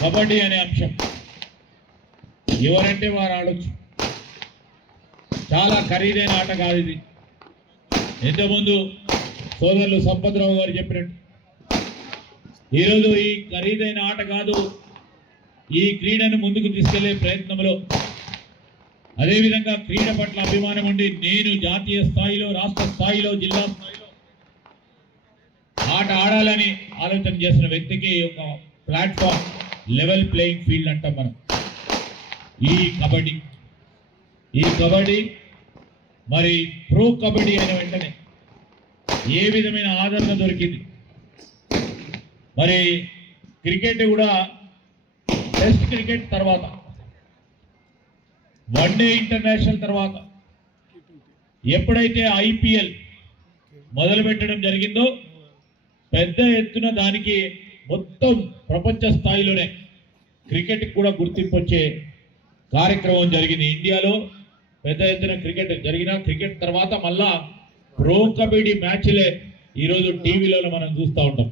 కబడ్డీ అనే అంశం ఎవరంటే వారు ఆడొచ్చు. చాలా ఖరీదైన ఆట కాదు ఇది. ఇంతకుముందు సోదరులు సంపత్రావు గారు చెప్పినట్టు ఈరోజు ఈ ఖరీదైన ఆట కాదు, ఈ క్రీడను ముందుకు తీసుకెళ్లే ప్రయత్నంలో అదేవిధంగా క్రీడ పట్ల అభిమానం ఉండి నేను జాతీయ స్థాయిలో, రాష్ట్ర స్థాయిలో, జిల్లా స్థాయిలో ఆట ఆడాలని ఆలోచన చేసిన వ్యక్తికి ఒక ప్లాట్ఫామ్, లెవెల్ ప్లేయింగ్ ఫీల్డ్ అంటాం మనం. ఈ కబడ్డీ మరి ప్రో కబడ్డీ అయిన వెంటనే ఏ విధమైన ఆదరణ దొరికింది. మరి క్రికెట్ కూడా టెస్ట్ క్రికెట్ తర్వాత, వన్డే ఇంటర్నేషనల్ తర్వాత ఎప్పుడైతే ఐపీఎల్ మొదలుపెట్టడం జరిగిందో పెద్ద ఎత్తున దానికి మొత్తం ప్రపంచ స్థాయిలోనే క్రికెట్ కూడా గుర్తింపు వచ్చే కార్యక్రమం జరిగింది. ఇండియాలో పెద్ద ఎత్తున క్రికెట్ జరిగిన క్రికెట్ తర్వాత మళ్ళా ప్రో కబడ్డీ మ్యాచ్లే ఈరోజు టీవీలో మనం చూస్తూ ఉంటాం.